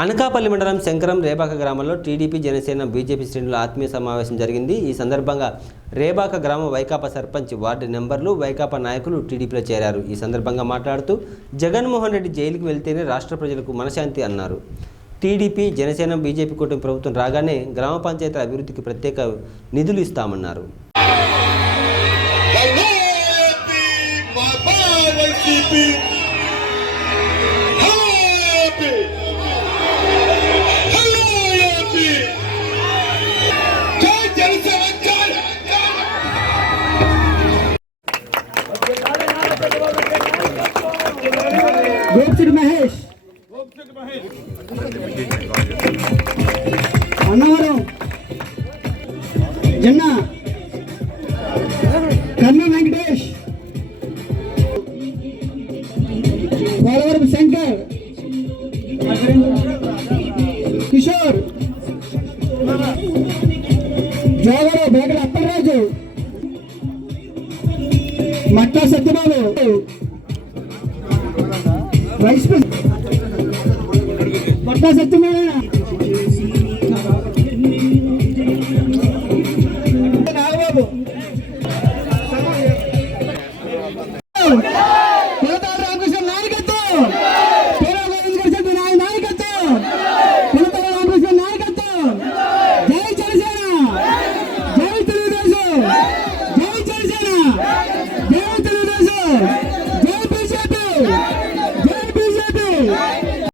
అనకాపల్లి మండలం శంకరం రేబాక గ్రామంలో TDP Janasena BJP శ్రేణుల ఆత్మీయ సమావేశం జరిగింది। ఈ సందర్భంగా రేబాక గ్రామ వైకాపా సర్పంచ్ వార్డు మెంబర్లు వైకాపా నాయకులు టీడీపీలో చేరారు। ఈ సందర్భంగా మాట్లాడుతూ జగన్మోహన్ రెడ్డి జైలుకు వెళ్తేనే రాష్ట్ర ప్రజలకు మనశాంతి అన్నారు। టీడీపీ జనసేన బీజేపీ కూటమి ప్రభుత్వం రాగానే గ్రామ పంచాయతీల అభివృద్ధికి ప్రత్యేక నిధులు ఇస్తామన్నారు। మహేష్ అన్నవరం జన్నా కన్ను వెంకటేష్ పోలవరం శంకర్ కిషోర్ జోగరు బేగల అప్పలరాజు మట్టా సత్యబాబు వైస్ మట్టా సత్యనారాయణ నాగబాబు కొలతాల రామకృష్ణ నాయకత్వం నాయకత్వం కొలతాల రామకృష్ణ నాయకత్వం జై జనసేన జై తెలుగుదేశం జై జనసేన జై తెలుగుదేశం।